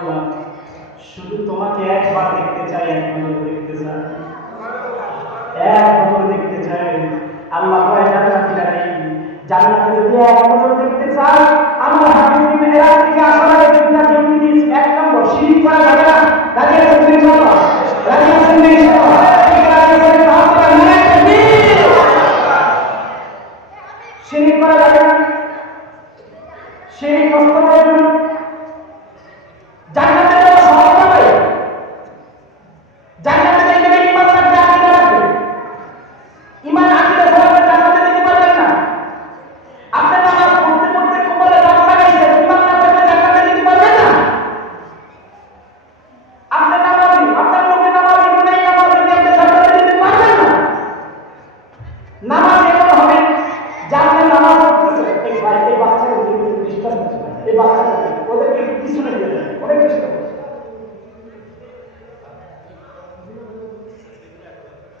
আল্লাহ, শুধু তোমাকে একবার দেখতে চাই, এক নজর দেখতে চাই, এক নজর দেখতে চাই। আল্লাহ কয় জান্নাতীরা নেই, জান্নাতে যদি এক নজর দেখতে চাই, আমার হাবিব মেরাজ থেকে আসার আগে দুইটা জমি দিয়েছি। এক নম্বর, শিরিক করা যাবে না। রাজি আছেন ইনশাআল্লাহ? রাজি আছেন ইনশাআল্লাহ? ঠিক রাজি আছেন? তাহলে নারায়ে তাকবীর। শিরিক করা যাবে না, শিরিক নষ্ট করবে না। জান্নাতে যাওয়া সহজ হবে। জান্নাতে যেতে গেলে ঈমান থাকবে, আকীদা থাকবে। ঈমান আকীদা ছাড়া আপনি জান্নাতে যেতে পারবেন না। আপনি নামাজ পড়তে পড়তে কবরে দাঁত লাগাইছেন, ঈমান না থাকলে জান্নাতে যেতে পারবেন না। আপনি নামাজি, আপনার লোকে নামাজি, নেই নামাজি, আপনি জান্নাতে যেতে পারবেন না। নামাজ এমন হবে যে আপনি নামাজ পড়তেছেন, এই ভাই এই বাচ্চাকে ডিস্টার্ব হচ্ছে, এই বাচ্চাকে ওদেরকে পিছনে দিয়ে দেন, অনেক ডিস্টার্ব হচ্ছে।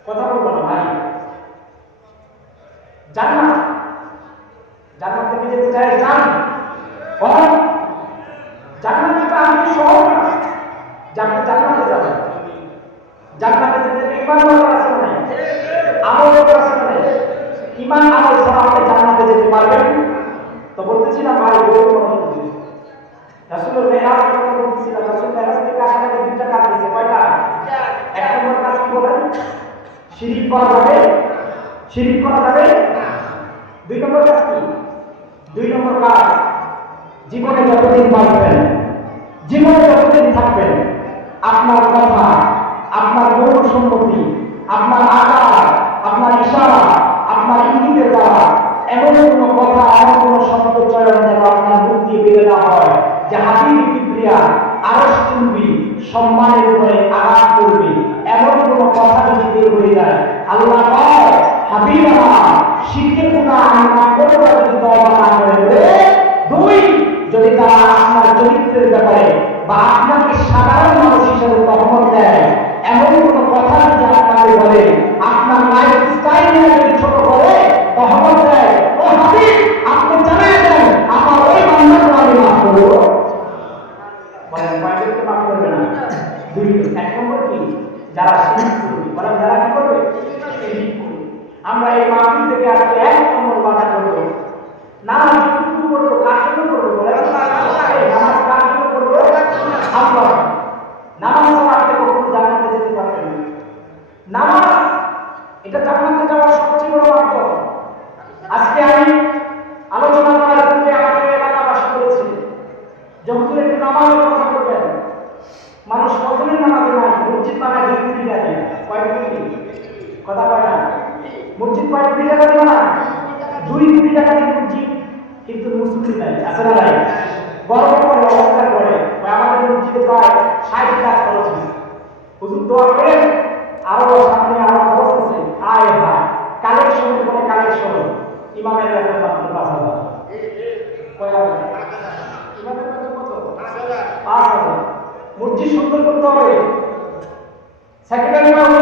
কথা বলবো না ভাই। জান্নাত, জান্নাত থেকে যেতে চাই, যান। জান্নাতটা আমি সহজ না, জান্নাতে জান্নাতে যাবেন। জান্নাতে যেতে ঈমান দরকার আছে না? আমল দরকার আছে না? ঈমান আমল ছাড়া আপনি জান্নাতে যেতে পারবেন? তো বলতেছিলাম ভাই, রাসূলের মেরাজ কথা বলতেছিলাম। রাসূল মেরাজ থেকে আসার আগে দুইটা কাজ দিয়েছে। কয়টা? এক নম্বর কাজ কি বলেন? শিরিক করা যাবে, শিরিক করা যাবে। দুই নম্বর কাজ কি? দুই নম্বর কাজ, জীবনে যতদিন বাঁচবেন, জীবনে যতদিন থাকবেন, আপনার কথা, আপনার মৌন সম্মতি, আপনার আকার, আপনার ইশারা, আপনার ইঙ্গিতের দ্বারা এমন কোনো কথা, এমন কোনো শব্দ চয়ন যেন আপনার মুখ দিয়ে বের না হয় যে হাবিব কিবরিয়া আরশ চুম্বি সম্মানের উপরে আঘাত করবে, এমন কোনো কথা যদি বের হয়ে যায়, আল্লাহ কয় হাবিব আমার শিরকের গুনাহ আমি মাফ করব যদি তওবা না করে। দুই, যদি তারা আপনার চরিত্রের ব্যাপারে বা আপনাকে সাধারণ মানুষ হিসেবে তহমত দেয়, এমন কোনো কথা যদি আপনাকে বলে, আপনার লাইফ স্টাইলে যদি ছোট করে তহমত দেয়, ও হাবিব আপনি জানাই দেন আমার ওই বান্দাকে আমি মাফ করবো। বলেন কয়জনকে মাফ করবে না? দুই। এক নম্বর কি? যারা শিরক করবে। বলেন যারা কি করবে? শিরক করবে। আমরা এই মাহফিল থেকে আজকে এক নম্বর ওয়াদা করব, নামাজ যতটুকু করবো কার জন্য করবো? বলেন নামাজ কার জন্য করবো? আল্লাহ। নামাজ ছাড়া আপনি কখনো জান্নাতে যেতে পারবেন না। নামাজ এটা জান্নাতে যাওয়ার সবচেয়ে বড় মাধ্যম। আজকে আমি আলোচনা করার পূর্বে আমাদের এলাকাবাসী বলেছি যে হুজুর একটু নামাজের কথা বলবেন। মানুষ কখনোই নামাজে নাই, মসজিদ বানায় 2 কোটি টাকা দিয়ে। কয় কোটি? কথা কয় না? মসজিদ কয় কোটি টাকা দিয়ে না? 2 কোটি টাকা দিয়ে মসজিদ, কিন্তু মুসল্লি নাই। আছে না নাই? গর্ব করে, অহংকার করে, আমাদের মসজিদে প্রায় 60 লাখ খরচ হয়েছে। হুজুর দোয়া করেন আরো সামনে আরো খরচ আছে। আয় ভাই কালেকশনের পরে কালেকশন, ইমামের বেতন মাত্র 5,000। কয় লাখ? ইমামের বেতন কত? 5,000। মসজিদ সুন্দর করতে হবে। সেক্রেটারি বাবু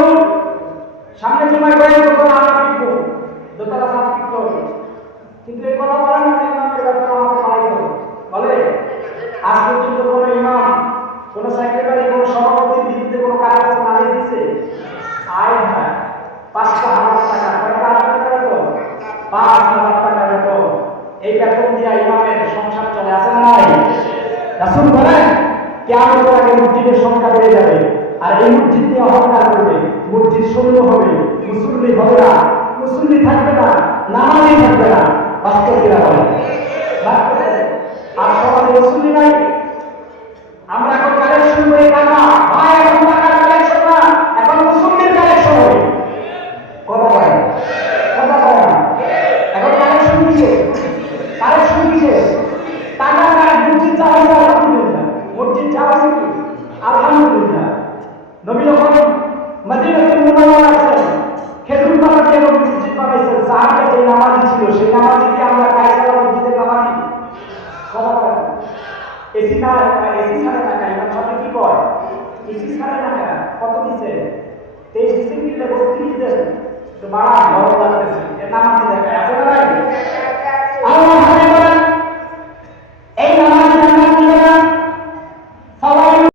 সামনে জমায় বয়ান করবো না, আমরা লিখবো দোতলা সাপ লিখতে হবে, কিন্তু এই কথা বলেন না ইমামের বেতন আমাকে বাড়াইতে হবে। বলে আজ পর্যন্ত কোনো ইমাম, কোনো সেক্রেটারি, কোনো সভাপতির বিরুদ্ধে কোনো কাগজ নালিশ দিছে? আয় ভাই 5,000 টাকা। কয়টা হাজার টাকা বেতন? 5,000 টাকা বেতন। এই বেতন দিয়ে ইমামের সংসার চলে। আসে না নাই? রাসূল বলেন কিয়ামতের আগে মসজিদের সংখ্যা বেড়ে যাবে, আর এই মসজিদ নিয়ে অহংকার করবে, মসজিদ শূন্য হবে, মুসল্লি হবে না, মুসল্লি থাকবে না, নামাজই থাকবে না। বাস্তব কিনা বলে? আর সমাজে মুসল্লি নাই। আমরা এখন কালেকশন করি টাকা, ভাই এখন টাকার কালেকশন না, এখন মুসল্লির কালেকশন হবে। কথা বলে? কথা বলে না? এখন কালেকশন কিসে? কালেকশন কিসে? টাকা নাই, মসজিদ চালাচ্ছে আলহামদুলিল্লাহ। মসজিদ চালাচ্ছে কি? আলহামদুলিল্লাহ। নবী যখন মদিনাতুল মুনাওয়ারা আছেন, খেজুর পাতা দিয়ে নবী মসজিদ বানাইছেন। সাহাবা যে নামাজি ছিল, সেই নামাজি কি আমরা কায়সারা মসজিদের নামাজি? কথা বলে? এসি না, এসি ছাড়া টাকা ইমাম সাহেব কি কয়? এসি ছাড়া টাকা কত দিচ্ছে? 23 দিচ্ছে, কিনলে 32 দেন, তো বাড়া গরম লাগতেছে, এর নামাজি দেখা